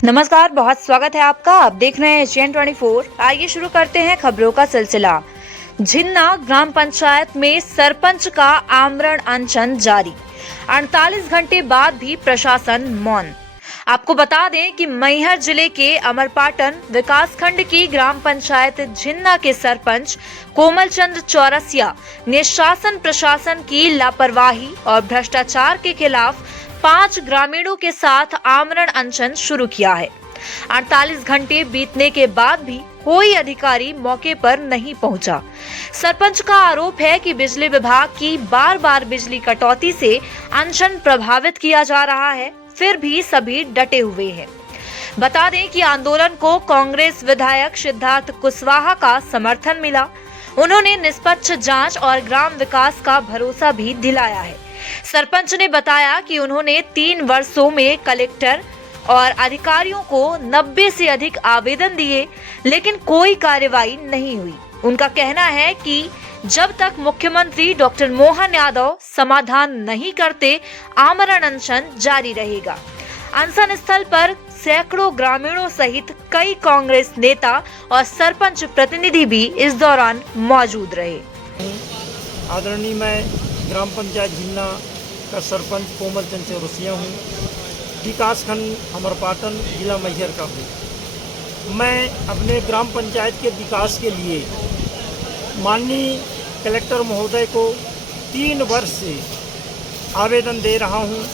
नमस्कार, बहुत स्वागत है आपका। आप देख रहे हैं एशियन 24। आइए शुरू करते हैं खबरों का सिलसिला। झिन्ना ग्राम पंचायत में सरपंच का आमरण अनशन जारी। 48 घंटे बाद भी प्रशासन मौन। आपको बता दें कि मैहर जिले के अमरपाटन विकासखंड की ग्राम पंचायत झिन्ना के सरपंच कोमल चंद्र चौरसिया ने शासन प्रशासन की लापरवाही और भ्रष्टाचार के खिलाफ 5 ग्रामीणों के साथ आमरण अनशन शुरू किया है। 48 घंटे बीतने के बाद भी कोई अधिकारी मौके पर नहीं पहुंचा। सरपंच का आरोप है कि बिजली विभाग की बार-बार बिजली कटौती से अनशन प्रभावित किया जा रहा है, फिर भी सभी डटे हुए हैं। बता दें कि आंदोलन को कांग्रेस विधायक सिद्धार्थ कुशवाहा का समर्थन मिला। उन्होंने निष्पक्ष जांच और ग्राम विकास का भरोसा भी दिलाया है। सरपंच ने बताया कि उन्होंने 3 वर्षों में कलेक्टर और अधिकारियों को 90 से अधिक आवेदन दिए, लेकिन कोई कार्रवाई नहीं हुई। उनका कहना है कि जब तक मुख्यमंत्री डॉक्टर मोहन यादव समाधान नहीं करते, आमरण अनशन जारी रहेगा। अनशन स्थल पर सैकड़ों ग्रामीणों सहित कई कांग्रेस नेता और सरपंच प्रतिनिधि भी इस दौरान मौजूद रहे। आदरणीय मैं ग्राम पंचायत झिन्ना का सरपंच कोमल चंद चौरसिया हूँ। विकासखंड अमरपाटन जिला मैहर का हूँ। मैं अपने ग्राम पंचायत के विकास के लिए माननीय कलेक्टर महोदय को 3 वर्ष से आवेदन दे रहा हूँ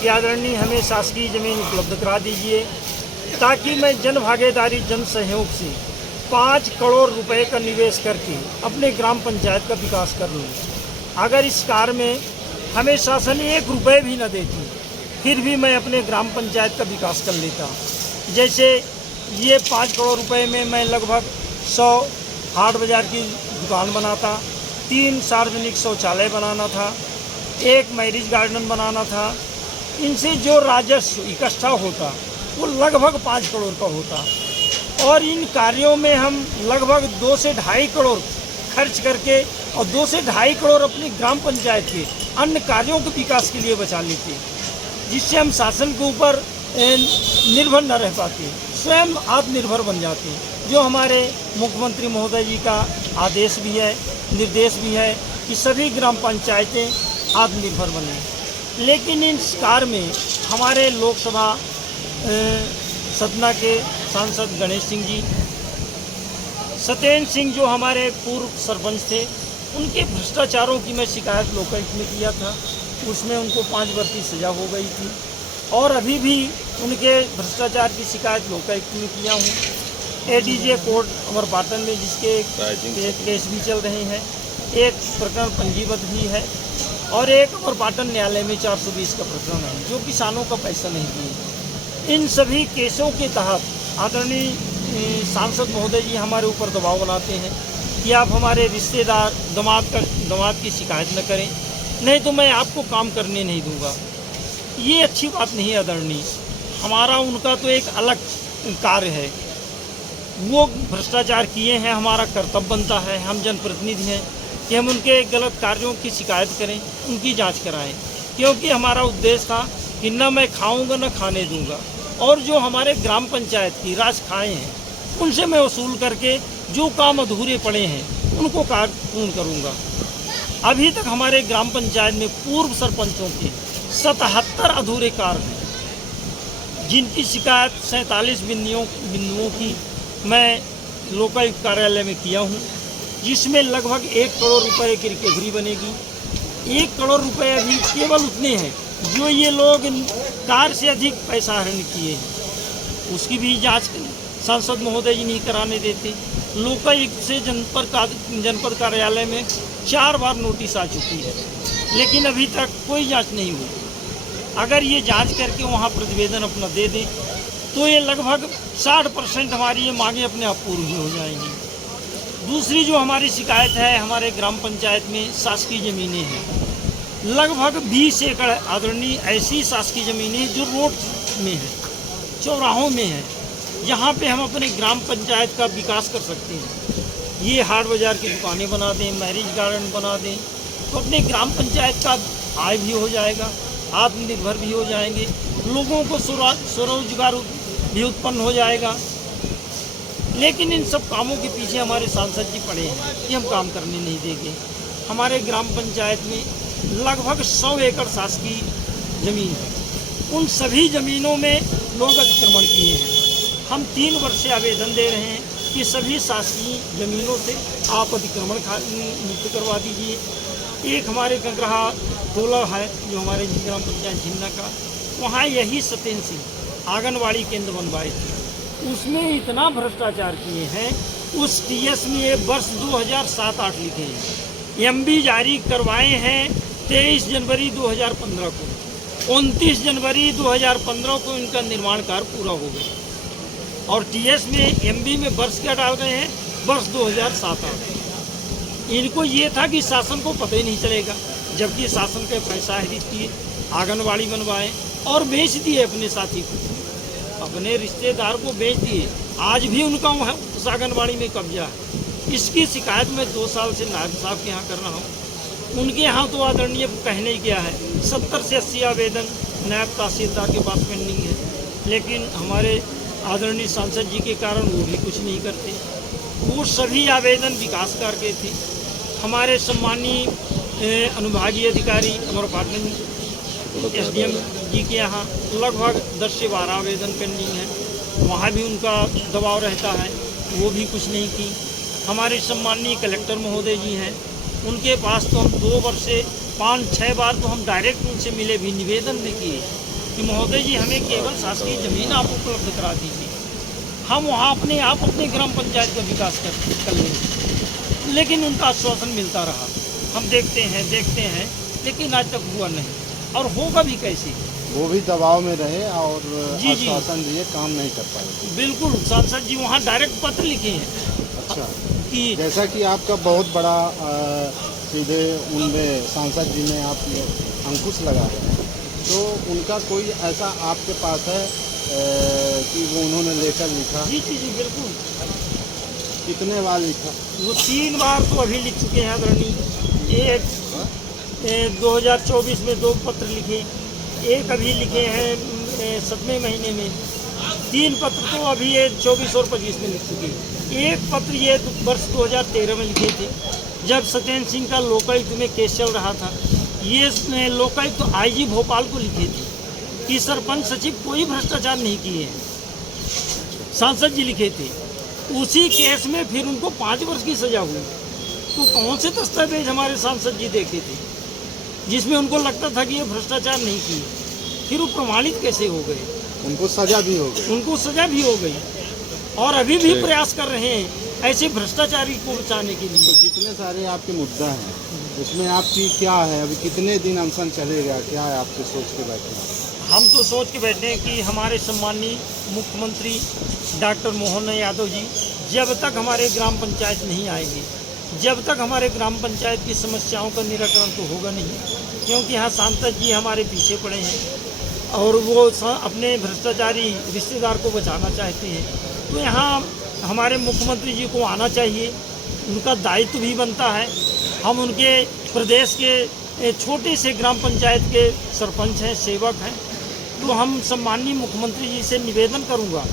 कि आदरणीय हमें शासकीय ज़मीन उपलब्ध करा दीजिए, ताकि मैं जन भागीदारी जन सहयोग से 5 करोड़ रुपए का निवेश करके अपने ग्राम पंचायत का विकास कर लूँ। अगर इस कार्य में हमें शासन 1 रुपये भी न देती, फिर भी मैं अपने ग्राम पंचायत का विकास कर लेता। जैसे ये 5 करोड़ रुपए में मैं लगभग 100 हाट बाज़ार की दुकान बनाता, 3 सार्वजनिक शौचालय बनाना था, 1 मैरिज गार्डन बनाना था। इनसे जो राजस्व इकट्ठा होता वो लगभग 5 करोड़ का होता, और इन कार्यों में हम लगभग 2 से ढाई करोड़ खर्च करके और 2 से ढाई करोड़ अपनी ग्राम पंचायत के अन्य कार्यों के विकास के लिए बचा लेते, जिससे हम शासन के ऊपर निर्भर न रह पाते, स्वयं आत्मनिर्भर बन जाते। जो हमारे मुख्यमंत्री महोदय जी का आदेश भी है, निर्देश भी है कि सभी ग्राम पंचायतें आत्मनिर्भर बने। लेकिन इस कार्य में हमारे लोकसभा सतना के सांसद गणेश सिंह जी, सत्येंद्र सिंह जो हमारे पूर्व सरपंच थे, उनके भ्रष्टाचारों की मैं शिकायत लोकायुक्त में किया था। उसमें उनको 5 वर्ष की सज़ा हो गई थी, और अभी भी उनके भ्रष्टाचार की शिकायत लोकायुक्त में किया हूँ। एडीजे कोर्ट अमरपाटन में जिसके केस भी चल रहे हैं, एक प्रकरण पंजीबद्ध भी है, और एक अमरपाटन न्यायालय में 420 का प्रकरण है जो किसानों का पैसा नहीं दिए। इन सभी केसों के तहत आदरणीय सांसद महोदय जी हमारे ऊपर दबाव बनाते हैं कि आप हमारे रिश्तेदार दामाद की शिकायत न करें, नहीं तो मैं आपको काम करने नहीं दूंगा। ये अच्छी बात नहीं है आदरणीय। हमारा उनका तो एक अलग कार्य है, वो भ्रष्टाचार किए हैं, हमारा कर्तव्य बनता है, हम जनप्रतिनिधि हैं, कि हम उनके गलत कार्यों की शिकायत करें, उनकी जांच कराएं, क्योंकि हमारा उद्देश्य था कि न मैं खाऊंगा न खाने दूंगा, और जो हमारे ग्राम पंचायत की राज खाएँ हैं उनसे मैं वसूल करके जो काम अधूरे पड़े हैं उनको कार्य पूर्ण करूँगा। अभी तक हमारे ग्राम पंचायत में पूर्व सरपंचों के 77 अधूरे कार्य हैं, जिनकी शिकायत 47 बिंदुओं की मैं लोकायुक्त कार्यालय में किया हूँ, जिसमें लगभग 1 करोड़ रुपए की रिकवरी बनेगी। 1 करोड़ रुपए अभी केवल उतने हैं जो ये लोग कार्य से अधिक पैसा हरण किए हैं, उसकी भी जांच सांसद महोदय जी नहीं कराने देते। लोकायुक्त से जनपद कार्यालय में 4 बार नोटिस आ चुकी है, लेकिन अभी तक कोई जांच नहीं हुई। अगर ये जांच करके वहाँ प्रतिवेदन अपना दे दें तो ये लगभग 60% हमारी ये मांगें अपने आप पूरी हो जाएंगी। दूसरी जो हमारी शिकायत है, हमारे ग्राम पंचायत में शासकीय ज़मीनें हैं, लगभग 20 एकड़ आदरणीय ऐसी शासकीय ज़मीनें जो रोड में है, चौराहों में है, जहाँ पे हम अपने ग्राम पंचायत का विकास कर सकते हैं। ये हाट बाज़ार की दुकानें बना दें, मैरिज गार्डन बना दें, तो अपने ग्राम पंचायत का आय भी हो जाएगा, आत्मनिर्भर भी हो जाएंगे, लोगों को स्वरोजगार भी उत्पन्न हो जाएगा। लेकिन इन सब कामों के पीछे हमारे सांसद जी पड़े हैं कि हम काम करने नहीं देंगे। हमारे ग्राम पंचायत में लगभग 100 एकड़ शासकीय ज़मीन है। उन सभी ज़मीनों में लोग अतिक्रमण किए हैं। हम 3 वर्ष से आवेदन दे रहे हैं कि सभी शासकीय ज़मीनों से आप अतिक्रमण मुक्त करवा दीजिए। एक हमारे कंकरहा टोला है जो हमारे ग्राम पंचायत झिन्ना का, वहाँ यही सत्येंद्र सिंह आंगनबाड़ी केंद्र बनवाए थे, उसमें इतना भ्रष्टाचार किए हैं। उस टीएस में ये वर्ष 2007-8 लिखे हैं, एमबी जारी करवाए हैं 23 जनवरी 2015 को, 29 जनवरी 2015 को इनका निर्माण कार्य पूरा हो गया और टीएस में एमबी में वर्ष क्या डाल गए हैं, वर्ष 2007-8। इनको ये था कि शासन को पता ही नहीं चलेगा, जबकि शासन के पैसा हित किए, आंगनबाड़ी बनवाए और बेच दिए अपने साथी को, अपने रिश्तेदार को बेच दिए। आज भी उनका वहाँ उस आंगनबाड़ी में कब्जा है। इसकी शिकायत मैं 2 साल से नायब साहब के यहाँ कर रहा हूँ। उनके यहाँ तो आदरणीय कहने ही गया है 70 से 80 आवेदन नायब तहसीलदार के पास पेंडिंग है, लेकिन हमारे आदरणीय सांसद जी के कारण वो भी कुछ नहीं करते। वो सभी आवेदन विकास कार्य के थे। हमारे सम्मानीय अनुभागीय अधिकारी अमरपाटन एसडीएम जी के यहाँ लगभग 10 से 12 आवेदन पेंडिंग है, वहाँ भी उनका दबाव रहता है, वो भी कुछ नहीं की। हमारे सम्मानीय कलेक्टर महोदय जी हैं, उनके पास तो हम 2 वर्ष से 5-6 बार तो हम डायरेक्ट उनसे मिले भी, निवेदन भी किए कि महोदय जी हमें केवल शासकीय ज़मीन आप उपलब्ध करा दीजिए, हम वहाँ अपने आप अपने ग्राम पंचायत का विकास कर लेंगे। लेकिन उनका आश्वासन मिलता रहा। हम देखते हैं लेकिन आज तक हुआ नहीं और होगा भी कैसे। वो भी दबाव में रहे और जी आश्वासन दिए, काम नहीं कर पाए। बिल्कुल, सांसद जी वहाँ डायरेक्ट पत्र लिखे हैं। अच्छा, कि जैसा कि आपका बहुत बड़ा सीधे उनमें सांसद जी में आप अंकुश लगा रहे हैं, तो उनका कोई ऐसा आपके पास है कि वो उन्होंने लेकर लिखा? जी बिल्कुल। कितने बार लिखा? वो 3 बार तो अभी लिख चुके हैं आदरणीय। एक 2024 में 2 पत्र लिखे, एक अभी लिखे हैं 7वें महीने में, 3 पत्र तो अभी ये 24 और 25 में लिख चुके हैं। एक पत्र ये वर्ष 2013 में लिखे थे, जब सत्येंद्र सिंह का लोकायुक्त में केस चल रहा था। ये लोकायुक्त तो आईजी भोपाल को लिखे थे कि सरपंच सचिव कोई भ्रष्टाचार नहीं किए हैं, सांसद जी लिखे थे। उसी केस में फिर उनको 5 वर्ष की सजा हुई। तो कौन से दस्तावेज हमारे सांसद जी देखे थे जिसमें उनको लगता था कि ये भ्रष्टाचार नहीं किए, फिर वो प्रमाणित कैसे हो गए? उनको सजा भी हो गई। उनको सजा भी हो गई और अभी भी प्रयास कर रहे हैं ऐसे भ्रष्टाचारी को बचाने के लिए। तो जितने सारे आपके मुद्दा हैं उसमें आपकी क्या है, अभी कितने दिन अनशन चलेगा, क्या है आपके सोच के बैठे? हम तो सोच के बैठे हैं कि हमारे सम्मानीय मुख्यमंत्री डॉक्टर मोहन यादव जी जब तक हमारे ग्राम पंचायत नहीं आएंगे, जब तक हमारे ग्राम पंचायत की समस्याओं का निराकरण तो होगा नहीं, क्योंकि यहाँ सांसद जी हमारे पीछे पड़े हैं और वो अपने भ्रष्टाचारी रिश्तेदार को बचाना चाहते हैं। तो यहाँ हमारे मुख्यमंत्री जी को आना चाहिए, उनका दायित्व भी बनता है। हम उनके प्रदेश के छोटे से ग्राम पंचायत के सरपंच हैं, सेवक हैं, तो हम सम्माननीय मुख्यमंत्री जी से निवेदन करूंगा।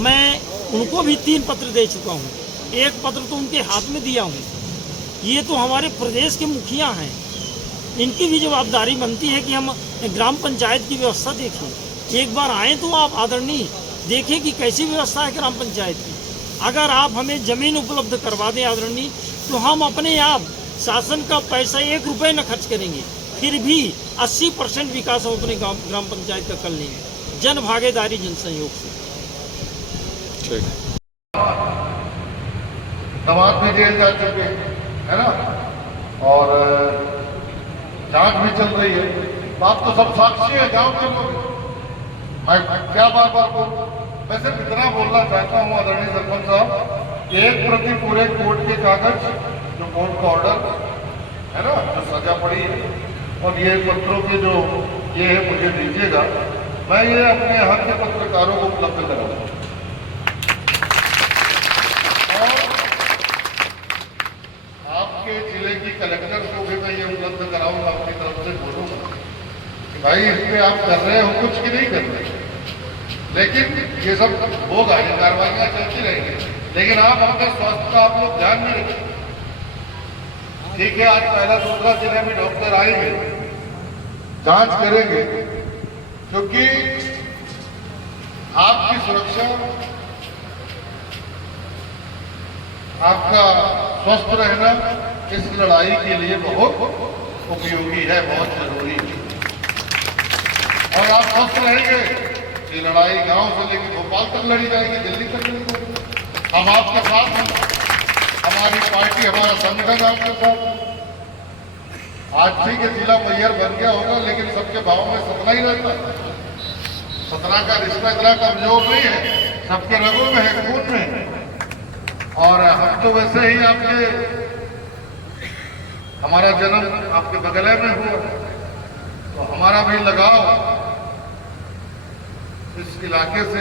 मैं उनको भी 3 पत्र दे चुका हूं, एक पत्र तो उनके हाथ में दिया हूं। ये तो हमारे प्रदेश के मुखिया हैं, इनकी भी जवाबदारी बनती है कि हम ग्राम पंचायत की व्यवस्था देखें। एक बार आएँ तो आप आदरणीय देखें कि कैसी व्यवस्था है ग्राम पंचायत की। अगर आप हमें ज़मीन उपलब्ध करवा दें आदरणीय, तो हम अपने आप शासन का पैसा 1 रुपये न खर्च करेंगे, फिर भी 80% विकास हम अपने ग्राम पंचायत का कर लेंगे, जन भागीदारी जन सहयोग से। ठीक दामाद भी जेल जा चुके है ना, और जांच भी चल रही है। बात तो सब साक्षी है, जाओ चलो। मैं क्या बार बार बोल, मैं सिर्फ इतना बोलना चाहता हूँ आदरणीय सरपंच साहब, 1 प्रति पूरे कोर्ट के कागज, जो कोर्ट का ऑर्डर है ना, जो सजा पड़ी है, और ये पत्रों के जो ये है मुझे दीजिएगा, मैं ये अपने यहाँ के पत्रकारों को उपलब्ध कराऊंगा। और आपके जिले की कलेक्टर को भी मैं ये उपलब्ध कराऊंगा, अपनी तरफ से बोलूंगा कि भाई इस पे आप कर रहे हो कुछ कि नहीं कर रहे, लेकिन ये सब होगा, ये कार्रवाइयाँ चलती रहेंगी, लेकिन आप अपने स्वास्थ्य का आप लोग ध्यान में रखें। ठीक है, आज पहला दूसरा दिन है, भी डॉक्टर आएंगे, जांच करेंगे, क्योंकि आपकी सुरक्षा, आपका स्वस्थ रहना इस लड़ाई के लिए बहुत उपयोगी है, बहुत जरूरी है। और आप स्वस्थ रहेंगे, ये लड़ाई गांव से लेकर भोपाल तक लड़ी जाएगी, दिल्ली तक लड़ी जाएगी। हम आपके साथ हैं, हमारी पार्टी, हमारा संगठन आपके साथ है। आज ठीक है जिला मैयर बन गया होगा, लेकिन सबके भाव में सतना ही रहता है। सतना का रिश्ता इतना कमजोर नहीं है, सबके रगों में है, खून में है। और हम तो वैसे ही हमारा जन्म आपके बगल में हुआ, तो हमारा भी लगाव इस इलाके से